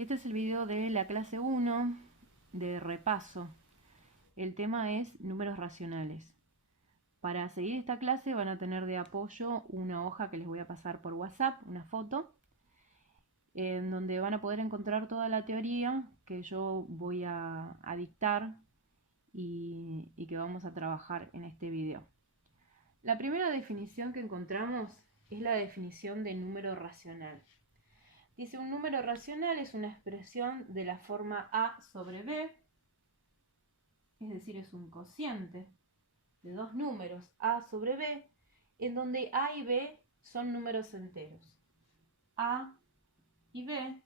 Este es el video de la clase 1 de repaso. El tema es números racionales. Para seguir esta clase van a tener de apoyo una hoja que les voy a pasar por WhatsApp, una foto, en donde van a poder encontrar toda la teoría que yo voy a dictar y que vamos a trabajar en este video. La primera definición que encontramos es la definición de número racional. Dice, un número racional es una expresión de la forma A sobre B, es decir, es un cociente de dos números A sobre B, en donde A y B son números enteros. A y B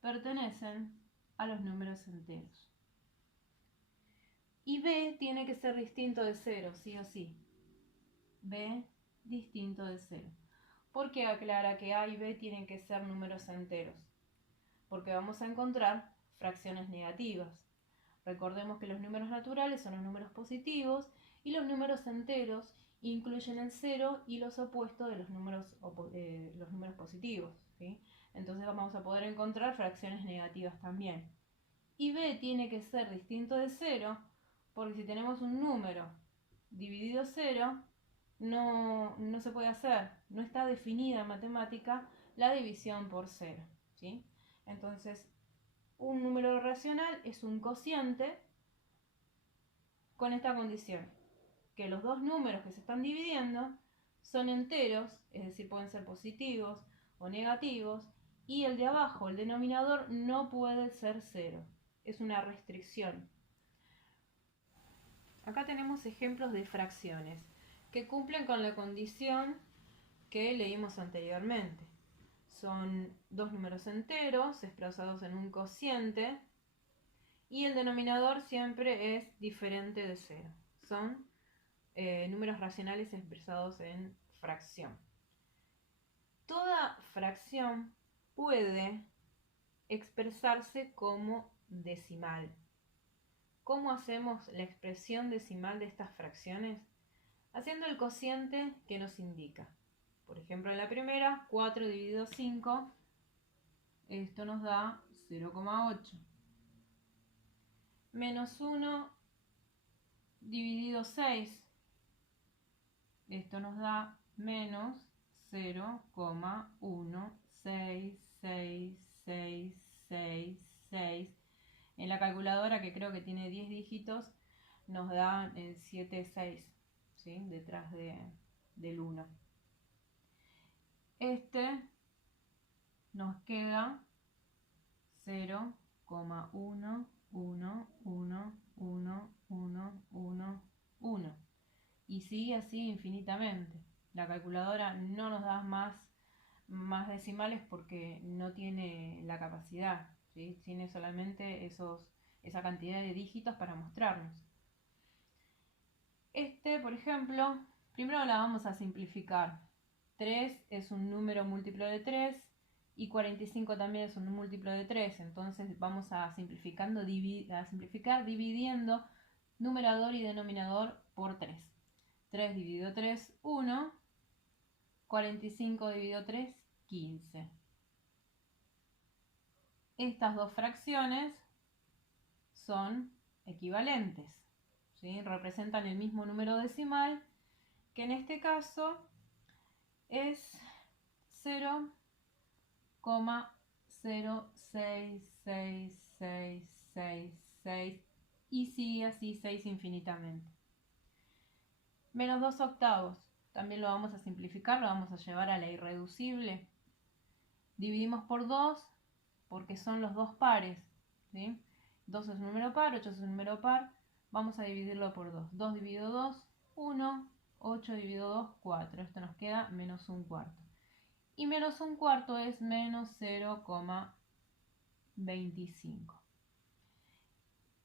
pertenecen a los números enteros. Y B tiene que ser distinto de 0, sí o sí. B distinto de 0. ¿Por qué aclara que A y B tienen que ser números enteros? Porque vamos a encontrar fracciones negativas. Recordemos que los números naturales son los números positivos y los números enteros incluyen el 0 y los opuestos de los números positivos, ¿sí? Entonces vamos a poder encontrar fracciones negativas también. Y B tiene que ser distinto de 0 porque si tenemos un número dividido 0, no se puede hacer, no está definida en matemática la división por 0, ¿sí? Entonces, un número racional es un cociente con esta condición, que los dos números que se están dividiendo son enteros, es decir, pueden ser positivos o negativos, y el de abajo, el denominador, no puede ser 0, es una restricción. Acá tenemos ejemplos de fracciones que cumplen con la condición que leímos anteriormente. Son dos números enteros expresados en un cociente y el denominador siempre es diferente de 0. Son números racionales expresados en fracción. Toda fracción puede expresarse como decimal. ¿Cómo hacemos la expresión decimal de estas fracciones? Haciendo el cociente que nos indica. Por ejemplo, en la primera, 4 dividido 5, esto nos da 0,8. Menos 1 dividido 6, esto nos da menos 0,166666. En la calculadora, que creo que tiene 10 dígitos, nos da 76, ¿sí? Detrás del 1. Este nos queda 0,111111. Y sigue así infinitamente. La calculadora no nos da más decimales porque no tiene la capacidad, ¿sí? Tiene solamente esa cantidad de dígitos para mostrarnos. Por ejemplo, primero la vamos a simplificar. 3 es un número múltiplo de 3 y 45 también es un múltiplo de 3. Entonces vamos a simplificar dividiendo numerador y denominador por 3. 3 dividido 3, 1. 45 dividido 3, 15. Estas dos fracciones son equivalentes, ¿sí? Representan el mismo número decimal, que en este caso es 0,066666 y sigue así 6 infinitamente. Menos 2 octavos. También lo vamos a simplificar, lo vamos a llevar a la irreducible. Dividimos por 2 porque son los dos pares, ¿sí? 2 es un número par, 8 es un número par. Vamos a dividirlo por 2. 2 dividido 2, 1. 8 dividido 2, 4. Esto nos queda menos un cuarto. Y menos un cuarto es menos 0,25.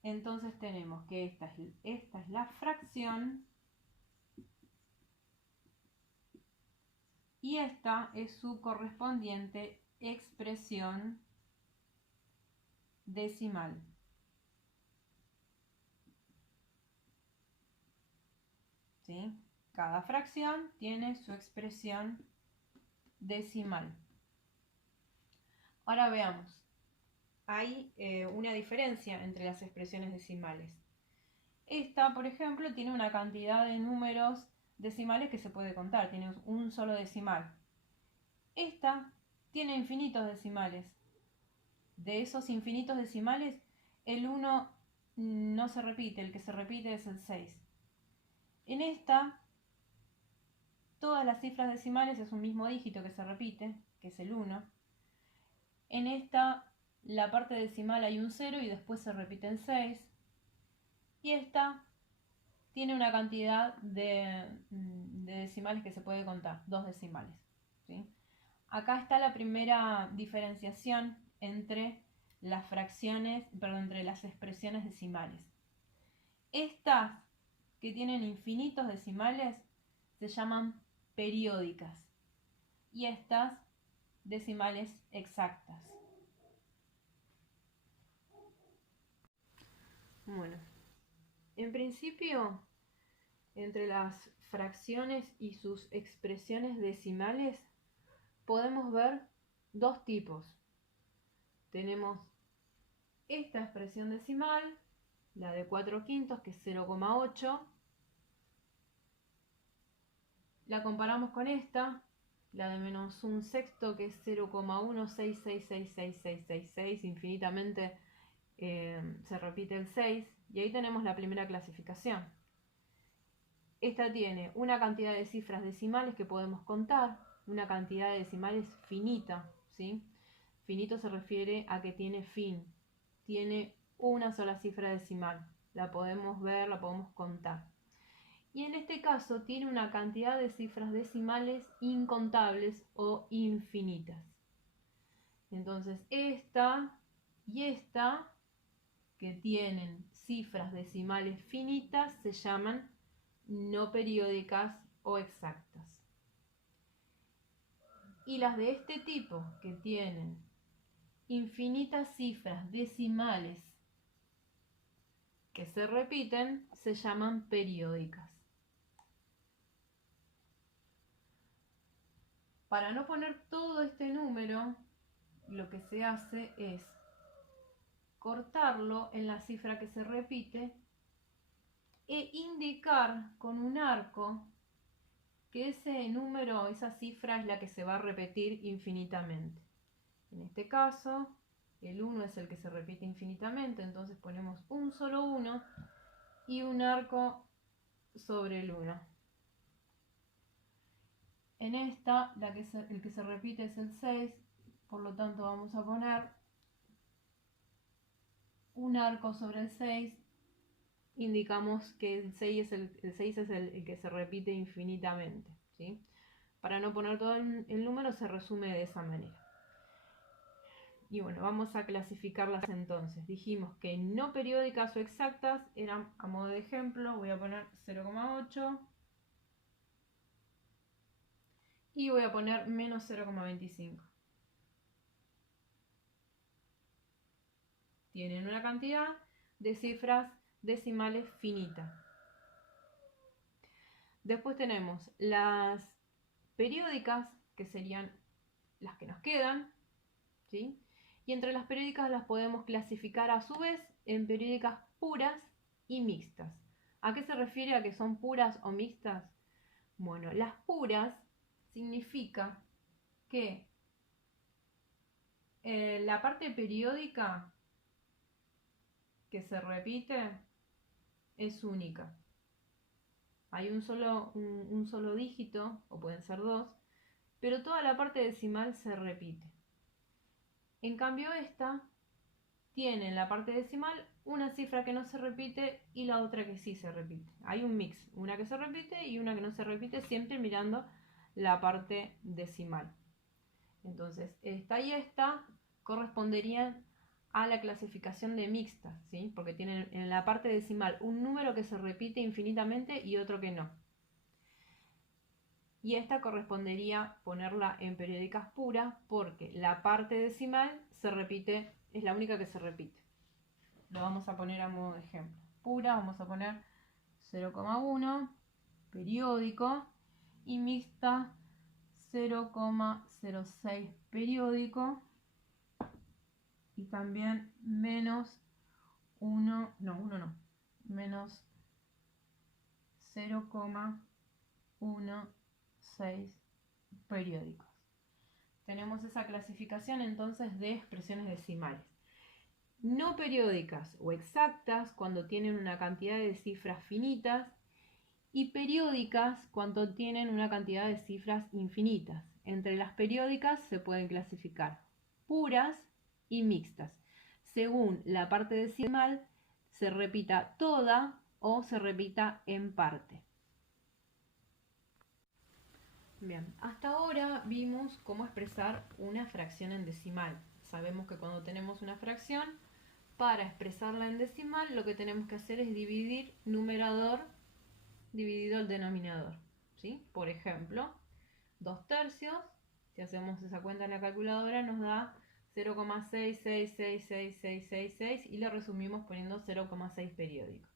Entonces tenemos que esta es la fracción y esta es su correspondiente expresión decimal. ¿Sí? Cada fracción tiene su expresión decimal. Ahora veamos. hay una diferencia entre las expresiones decimales. Esta, por ejemplo, tiene una cantidad de números decimales que se puede contar, tiene un solo decimal. Esta tiene infinitos decimales. De esos infinitos decimales, el 1 no se repite, el que se repite es el 6. En esta, todas las cifras decimales es un mismo dígito que se repite, que es el 1. En esta, la parte decimal hay un 0 y después se repite el 6. Y esta tiene una cantidad de decimales que se puede contar, 2 decimales, ¿sí? Acá está la primera diferenciación entre las fracciones, perdón, entre las expresiones decimales. Estas que tienen infinitos decimales se llaman periódicas y estas decimales exactas. Bueno, en principio, entre las fracciones y sus expresiones decimales podemos ver dos tipos. Tenemos esta expresión decimal, la de 4/5, que es 0,8. La comparamos con esta, la de -1/6, que es 0,1666666, infinitamente se repite el 6, y ahí tenemos la primera clasificación. Esta tiene una cantidad de cifras decimales que podemos contar, una cantidad de decimales finita, ¿sí? Finito se refiere a que tiene fin, tiene una sola cifra decimal, la podemos ver, la podemos contar. Y en este caso tiene una cantidad de cifras decimales incontables o infinitas. Entonces esta y esta, que tienen cifras decimales finitas, se llaman no periódicas o exactas. Y las de este tipo, que tienen infinitas cifras decimales que se repiten, se llaman periódicas. Para no poner todo este número, lo que se hace es cortarlo en la cifra que se repite e indicar con un arco que ese número, esa cifra es la que se va a repetir infinitamente. En este caso, el 1 es el que se repite infinitamente, entonces ponemos un solo 1 y un arco sobre el 1. En esta, el que se repite es el 6, por lo tanto vamos a poner un arco sobre el 6, indicamos que el 6 es el que se repite infinitamente, ¿sí? Para no poner todo el número se resume de esa manera. Y bueno, vamos a clasificarlas entonces. Dijimos que no periódicas o exactas eran, a modo de ejemplo, voy a poner 0,8 y voy a poner menos 0,25. Tienen una cantidad de cifras decimales finita. Después tenemos las periódicas, que serían las que nos quedan, ¿sí? Y entre las periódicas las podemos clasificar a su vez en periódicas puras y mixtas. ¿A qué se refiere a que son puras o mixtas? Bueno, las puras significa que la parte periódica que se repite es única. Hay un solo dígito, o pueden ser dos, pero toda la parte decimal se repite. En cambio esta tiene en la parte decimal una cifra que no se repite y la otra que sí se repite. Hay un mix, una que se repite y una que no se repite, siempre mirando la parte decimal. Entonces esta y esta corresponderían a la clasificación de mixtas, ¿sí? Porque tienen en la parte decimal un número que se repite infinitamente y otro que no. Y esta correspondería ponerla en periódicas puras porque la parte decimal se repite, es la única que se repite. Lo vamos a poner a modo de ejemplo. Pura, vamos a poner 0,1, periódico, y mixta 0,06 periódico y también menos 1, no, 1 no, menos 0,16 periódicos. Tenemos esa clasificación entonces de expresiones decimales. No periódicas o exactas cuando tienen una cantidad de cifras finitas y periódicas cuando tienen una cantidad de cifras infinitas. Entre las periódicas se pueden clasificar puras y mixtas, según la parte decimal se repita toda o se repita en parte. Bien, hasta ahora vimos cómo expresar una fracción en decimal. Sabemos que cuando tenemos una fracción, para expresarla en decimal, lo que tenemos que hacer es dividir numerador dividido el denominador, ¿sí? Por ejemplo, 2/3, si hacemos esa cuenta en la calculadora, nos da 0,666666 y le resumimos poniendo 0,6 periódico.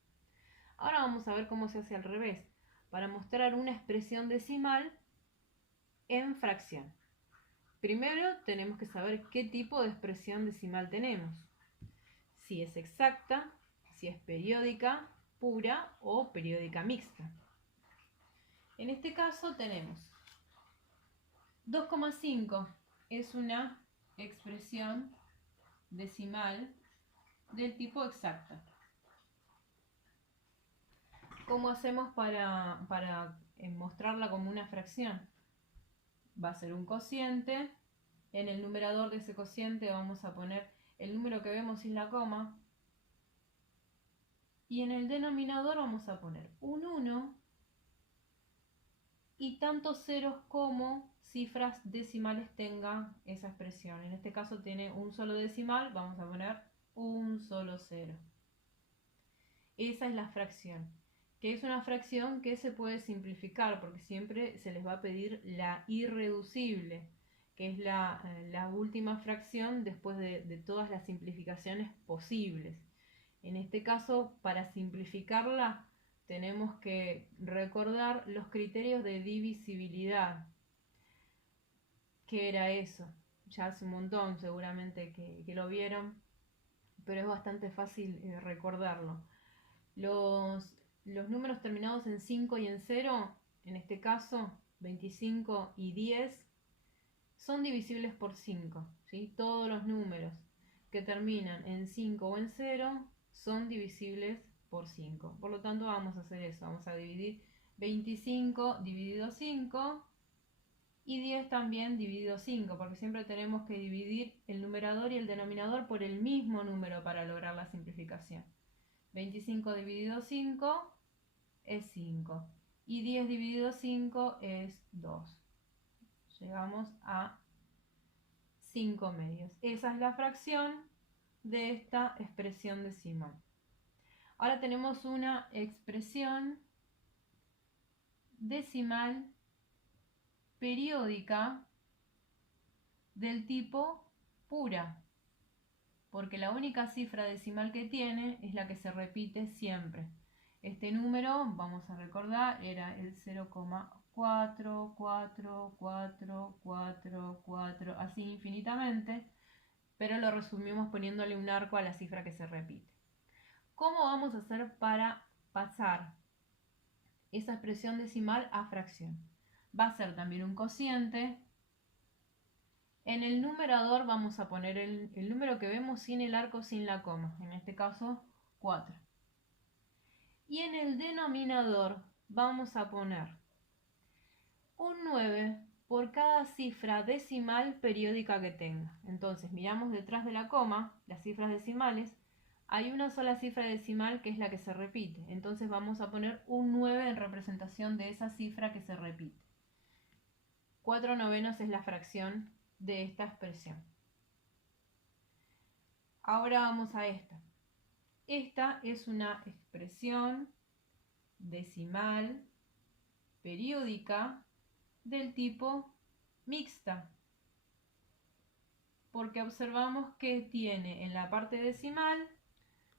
Ahora vamos a ver cómo se hace al revés, para mostrar una expresión decimal en fracción. Primero tenemos que saber qué tipo de expresión decimal tenemos. Si es exacta, si es periódica, pura o periódica mixta. En este caso tenemos 2,5 es una expresión decimal del tipo exacta. ¿Cómo hacemos para mostrarla como una fracción? Va a ser un cociente. En el numerador de ese cociente vamos a poner el número que vemos sin la coma. Y en el denominador vamos a poner un 1 y tantos ceros como cifras decimales tenga esa expresión. En este caso tiene un solo decimal, vamos a poner un solo cero. Esa es la fracción, que es una fracción que se puede simplificar porque siempre se les va a pedir la irreducible, que es la última fracción después de todas las simplificaciones posibles. En este caso, para simplificarla, tenemos que recordar los criterios de divisibilidad. ¿Qué era eso? Ya hace un montón seguramente que lo vieron, pero es bastante fácil recordarlo. Los números terminados en 5 y en 0, en este caso 25 y 10, son divisibles por 5, ¿sí? Todos los números que terminan en 5 o en 0 son divisibles por 5. Por lo tanto vamos a hacer eso, vamos a dividir 25 dividido 5 y 10 también dividido 5, porque siempre tenemos que dividir el numerador y el denominador por el mismo número para lograr la simplificación. 25 dividido 5 es 5 y 10 dividido 5 es 2. Llegamos a 5 medios. Esa es la fracción de esta expresión decimal. Ahora tenemos una expresión decimal periódica del tipo pura, porque la única cifra decimal que tiene es la que se repite siempre. Este número, vamos a recordar, era el 0,444444, así infinitamente, pero lo resumimos poniéndole un arco a la cifra que se repite. ¿Cómo vamos a hacer para pasar esa expresión decimal a fracción? Va a ser también un cociente. En el numerador vamos a poner el número que vemos sin el arco, sin la coma, en este caso 4. Y en el denominador vamos a poner un 9 por cada cifra decimal periódica que tenga. Entonces miramos detrás de la coma, las cifras decimales, hay una sola cifra decimal que es la que se repite. Entonces vamos a poner un 9 en representación de esa cifra que se repite. 4/9 es la fracción de esta expresión. Ahora vamos a esta. Esta es una expresión decimal periódica del tipo mixta, porque observamos que tiene en la parte decimal,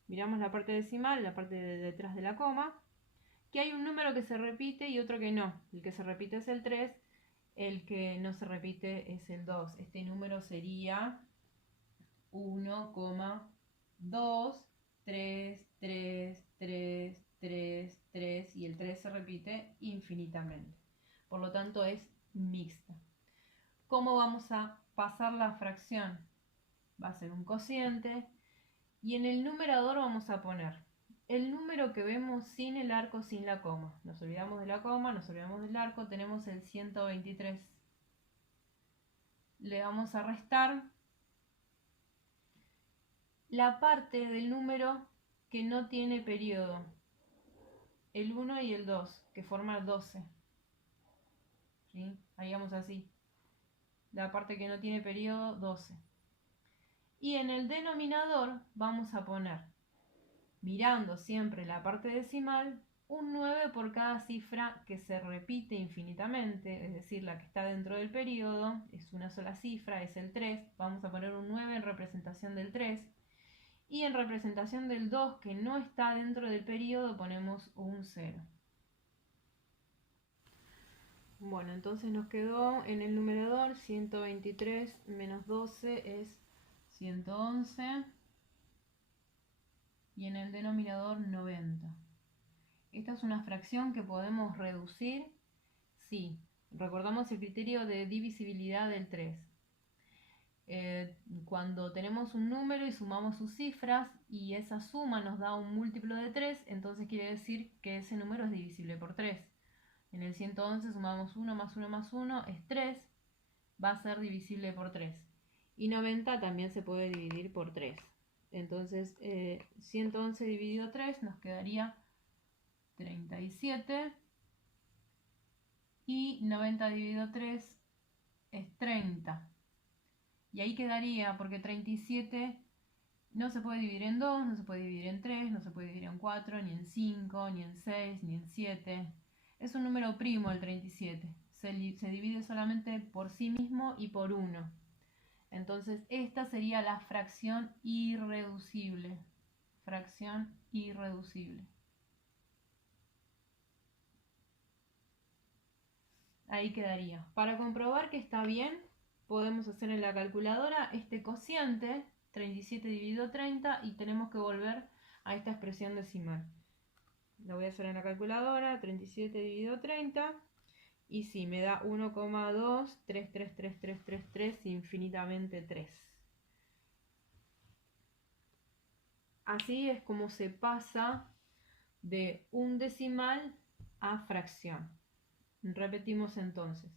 miramos la parte decimal, la parte de detrás de la coma, que hay un número que se repite y otro que no. El que se repite es el 3, el que no se repite es el 2. Este número sería 1,2, 3, 3, 3, 3, 3 y el 3 se repite infinitamente. Por lo tanto es mixta. ¿Cómo vamos a pasar la fracción? Va a ser un cociente y en el numerador vamos a poner el número que vemos sin el arco, sin la coma. Nos olvidamos de la coma, nos olvidamos del arco, tenemos el 123. Le vamos a restar la parte del número que no tiene periodo, el 1 y el 2, que forma 12. ¿Sí? Haríamos así. La parte que no tiene periodo, 12. Y en el denominador vamos a poner, mirando siempre la parte decimal, un 9 por cada cifra que se repite infinitamente, es decir, la que está dentro del periodo, es una sola cifra, es el 3. Vamos a poner un 9 en representación del 3. Y en representación del 2, que no está dentro del periodo, ponemos un 0. Bueno, entonces nos quedó en el numerador 123 menos 12 es 111. Y en el denominador 90. Esta es una fracción que podemos reducir si recordamos el criterio de divisibilidad del 3. Cuando tenemos un número y sumamos sus cifras y esa suma nos da un múltiplo de 3, entonces quiere decir que ese número es divisible por 3. En el 111 sumamos 1 más 1 más 1 es 3, va a ser divisible por 3. Y 90 también se puede dividir por 3. Entonces 111 dividido 3 nos quedaría 37 y 90 dividido 3 es 30. Y ahí quedaría, porque 37 no se puede dividir en 2, no se puede dividir en 3, no se puede dividir en 4, ni en 5, ni en 6, ni en 7. Es un número primo el 37. Se divide solamente por sí mismo y por 1. Entonces esta sería la fracción irreducible. Fracción irreducible. Ahí quedaría. Para comprobar que está bien, podemos hacer en la calculadora este cociente, 37 dividido 30, y tenemos que volver a esta expresión decimal. Lo voy a hacer en la calculadora, 37 dividido 30, y sí, me da 1,2333333 infinitamente 3. Así es como se pasa de un decimal a fracción. Repetimos entonces.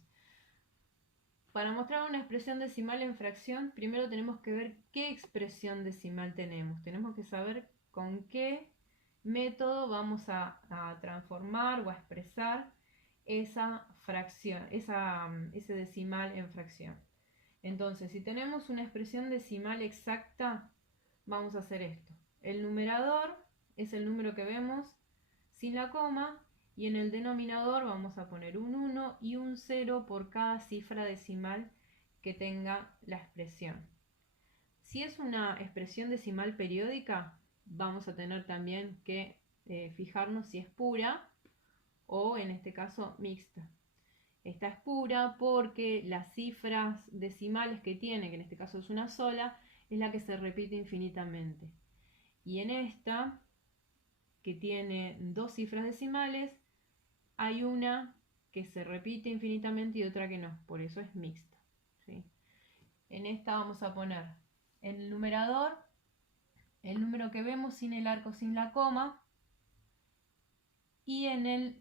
Para mostrar una expresión decimal en fracción, primero tenemos que ver qué expresión decimal tenemos. Tenemos que saber con qué método vamos a transformar o a expresar esa fracción, ese decimal en fracción. Entonces, si tenemos una expresión decimal exacta, vamos a hacer esto. El numerador es el número que vemos sin la coma, y en el denominador vamos a poner un 1 y un 0 por cada cifra decimal que tenga la expresión. Si es una expresión decimal periódica, vamos a tener también que fijarnos si es pura o en este caso mixta. Esta es pura porque las cifras decimales que tiene, que en este caso es una sola, es la que se repite infinitamente. Y en esta, que tiene dos cifras decimales, hay una que se repite infinitamente y otra que no, por eso es mixta, ¿sí? En esta vamos a poner en el numerador el número que vemos sin el arco, sin la coma, y en el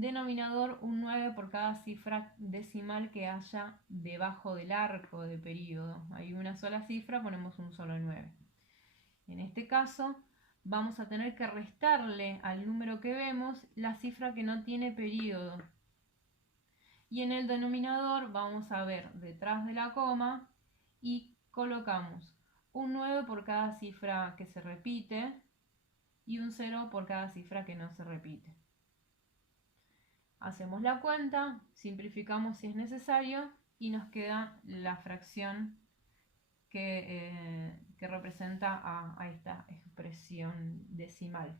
denominador un 9 por cada cifra decimal que haya debajo del arco de periodo. Hay una sola cifra, ponemos un solo 9. En este caso vamos a tener que restarle al número que vemos la cifra que no tiene periodo. Y en el denominador vamos a ver detrás de la coma y colocamos un 9 por cada cifra que se repite y un 0 por cada cifra que no se repite. Hacemos la cuenta, simplificamos si es necesario y nos queda la fracción que representa a esta expresión decimal.